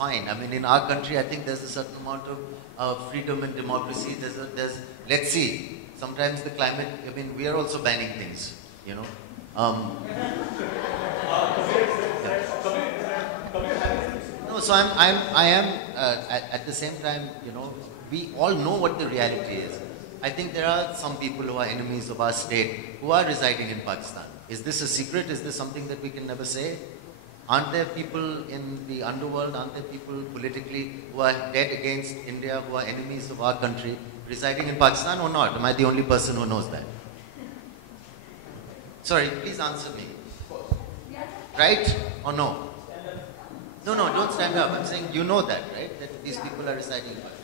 fine. I mean, in our country, I think there's a certain amount of freedom and democracy. Let's see. Sometimes the climate, I mean, we are also banning things, you know. No, so I am at the same time, you know, we all know what the reality is. I think there are some people who are enemies of our state who are residing in Pakistan. Is this a secret? Is this something that we can never say? Aren't there people in the underworld, aren't there people politically who are dead against India, who are enemies of our country, residing in Pakistan or not? Am I the only person who knows that? Sorry, please answer me. Right or no? No, don't stand up. I'm saying you know that, right? That these people are residing in Pakistan.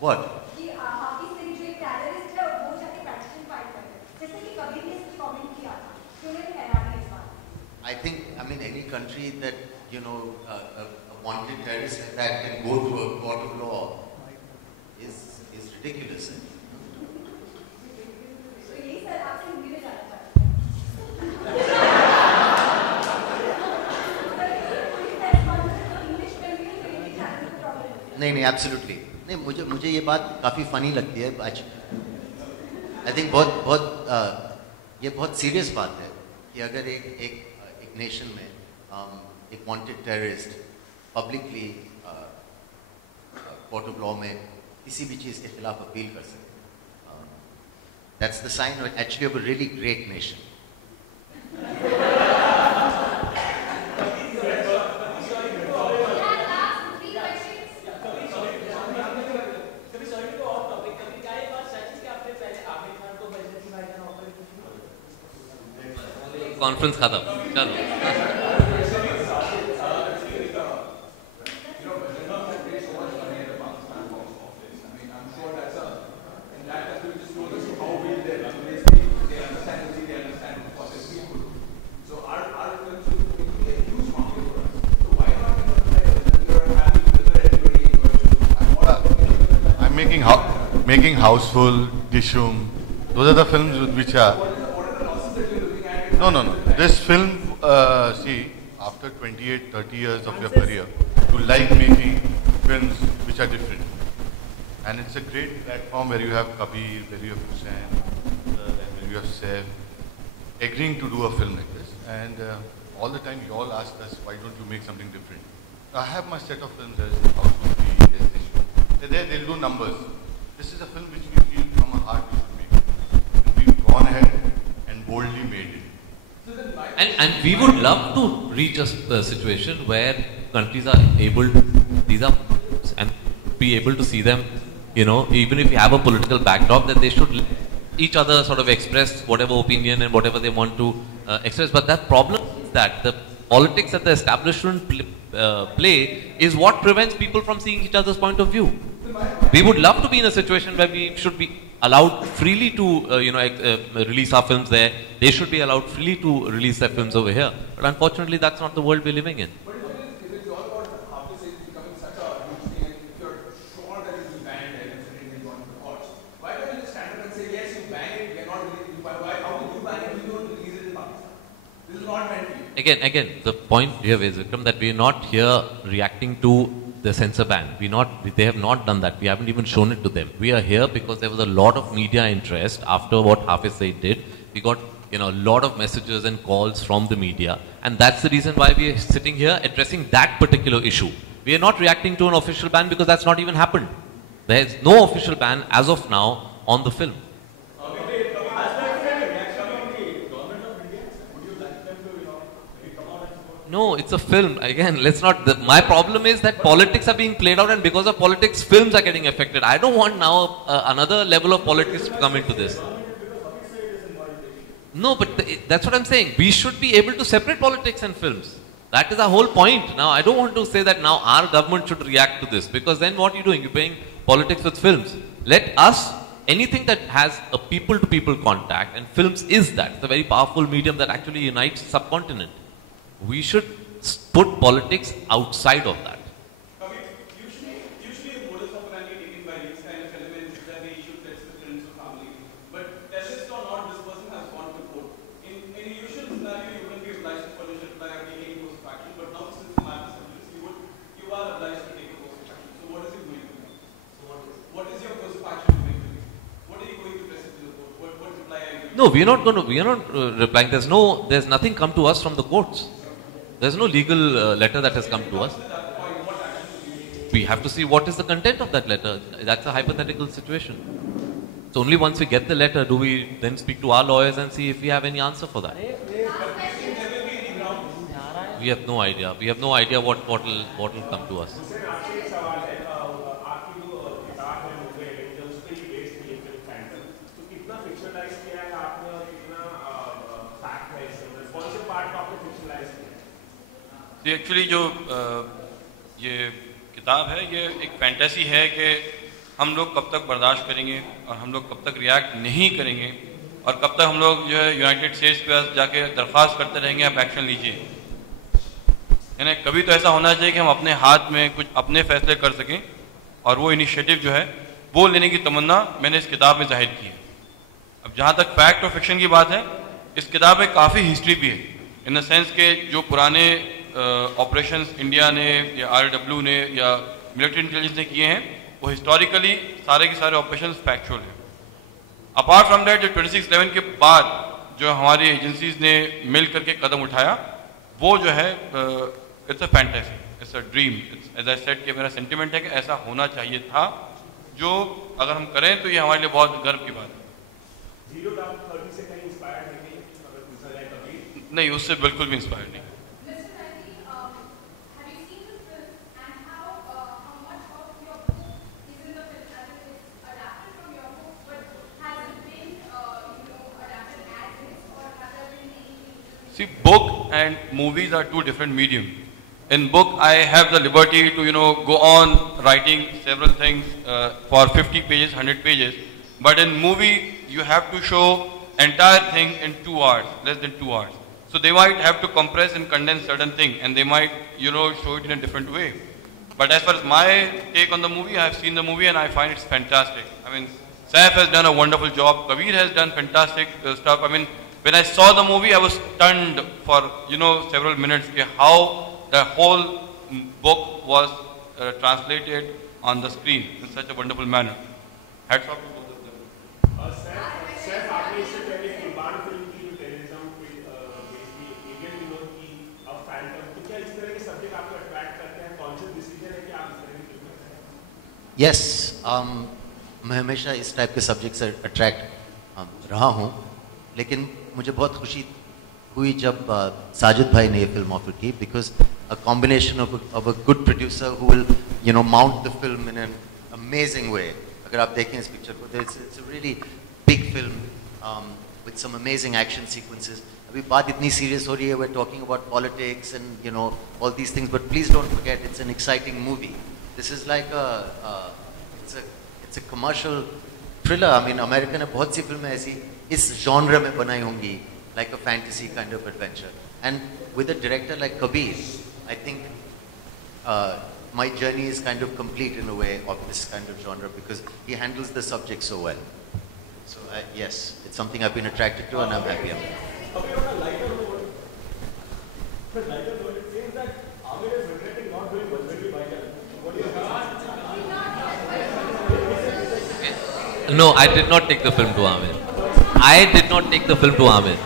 What? I think, I mean, any country that, you know, a wanted terrorist like that can go to a court of law is ridiculous. नहीं, absolutely. नहीं, मुझे ये बात काफ़ी funny लगती है आज. I think ये बहुत सीरियस बात है कि अगर एक नेशन में एक wanted terrorist publicly court of law में किसी भी चीज़ के खिलाफ अपील कर सके. That's the sign actually of a really great nation. Conference खत्म. चलो. Making Houseful, Dishoom, those are the films which are. No. This film, see, after 28, 30 years of your career, you like making films which are different. And it's a great platform where you have Kabir, where you have Hussain, where you have Saif, agreeing to do a film like this. And all the time you all ask us, why don't you make something different? I have my set of films as Houseful, as Dishoom. They'll do numbers. This is a film which we feel from our heart we should make. And we've gone ahead and boldly made it. And we would love to reach a situation where countries are able to, these are, and be able to see them, you know, even if you have a political backdrop, that they should let each other sort of express whatever opinion and whatever they want to express. But that problem is that the politics that the establishment play is what prevents people from seeing each other's point of view. We would love to be in a situation where we should be allowed freely to, release our films there. They should be allowed freely to release their films over here. But unfortunately, that's not the world we're living in. But if it's all about how to say it's becoming such a huge thing, and if you're sure that it's banned and it's really going to the courts, why don't you just stand up and say, yes, you ban it, we are not releasing it. How will you ban it if you don't release it in Pakistan? This is not meant for you. Again, the point here is, Vikram, that we're not here reacting to the censor ban. They have not done that. We haven't even shown it to them. We are here because there was a lot of media interest after what Hafiz Saeed did. We got, a lot of messages and calls from the media, and that's the reason why we are sitting here addressing that particular issue. We are not reacting to an official ban because that's not even happened. There is no official ban as of now on the film. No, it's a film. Again, let's not. My problem is that politics are being played out, and because of politics, films are getting affected. I don't want now another level of politics to come into this. No, but that's what I'm saying. We should be able to separate politics and films. That is our whole point. Now, I don't want to say that now our government should react to this, because then what are you doing? You're playing politics with films. Let us, anything that has a people-to-people contact, and films is that. It's a very powerful medium that actually unites subcontinent. We should put politics outside of that. Usually the modus operandi taken by these kind of elements is that they issue threats to friends or family. But terrorist or not, this person has gone to court. No, we are not going to. We are not replying. There's nothing come to us from the courts. There's no legal letter that has come to us. We have to see what is the content of that letter. That's a hypothetical situation. So only once we get the letter do we then speak to our lawyers and see if we have any answer for that. We have no idea. We have no idea what will come to us. Actually जो ये किताब है ये एक fantasy है कि हम लोग कब तक बर्दाश्त करेंगे और हम लोग कब तक रिएक्ट नहीं करेंगे और कब तक हम लोग जो है यूनाइटेड स्टेट्स के पास जाके दरख्वास्त करते रहेंगे आप एक्शन लीजिए। यानी कभी तो ऐसा होना चाहिए कि हम अपने हाथ में कुछ अपने फैसले कर सकें और वो इनिशिएटिव जो है वो लेने की तमन्ना मैंने इस किताब में जाहिर की है। अब जहाँ तक फैक्ट और फिक्शन की बात है, इस किताब में काफ़ी हिस्ट्री भी है इन द सेंस के जो पुराने ऑपरेशंस इंडिया ने या RW ने या मिलिट्री इंटेलिजेंस ने किए हैं वो हिस्टोरिकली सारे के सारे ऑपरेशंस फैक्चुअल हैं। अपार्ट फ्रॉम दैट जो 26/11 के बाद जो हमारी एजेंसीज ने मिल करके कदम उठाया वो जो है it's a fantasy, it's a dream, as I said कि मेरा सेंटिमेंट है कि ऐसा होना चाहिए था, जो अगर हम करें तो ये हमारे लिए बहुत गर्व की बात है। 0 Dark 30 से कहीं इंस्पायर्ड है नहीं, अगर पूछा जाए कभी? नहीं, उससे बिल्कुल भी इंस्पायर्ड नहीं। See, book and movies are two different mediums. In book, I have the liberty to, go on writing several things for 50 pages, 100 pages. But in movie, you have to show entire thing in 2 hours, less than 2 hours. So they might have to compress and condense certain thing, and they might, show it in a different way. But as far as my take on the movie, I have seen the movie and I find it's fantastic. I mean, Saif has done a wonderful job. Kabir has done fantastic stuff. I mean, when I saw the movie, I was stunned for, several minutes how the whole book was translated on the screen in such a wonderful manner. Hats off to both of them. Saif आपने इससे पहले कुर्बान film की जो terrorism पे basically alien Vinod की और Phantom, तो क्या इस तरह के सब्जेक्ट आपको अट्रैक्ट करते हैं? कॉन्शियस डिसीजन है कि आप इस तरह की फिल्म करते हैं? यस, मैं हमेशा इस टाइप के सब्जेक्ट से अट्रैक्ट रहा हूँ, लेकिन मुझे बहुत खुशी हुई जब साजिद भाई ने ये फिल्म ऑफर की, because a combination of a good producer who will mount the film in an amazing way. अगर आप देखें इस पिक्चर को, it's a really big film with some amazing action sequences. अभी बात इतनी सीरियस हो रही है, we are talking about politics and all these things, but please don't forget it's an exciting movie. This is like it's a commercial thriller. I mean America ने बहुत सी फिल्में ऐसी इस जॉनर में बनाई होंगी, like a fantasy kind of adventure. And with a director like Kabir, I think my journey is kind of complete in a way of this kind of genre because he handles the subject so well. So yes, it's something I've been attracted to and I'm happy about it. Okay, on a lighter note, it seems that Amir is regretting not doing Bajrangi Bhaijaan. What do you think? No, I did not take the film to Amir. I did not take the film to Amir.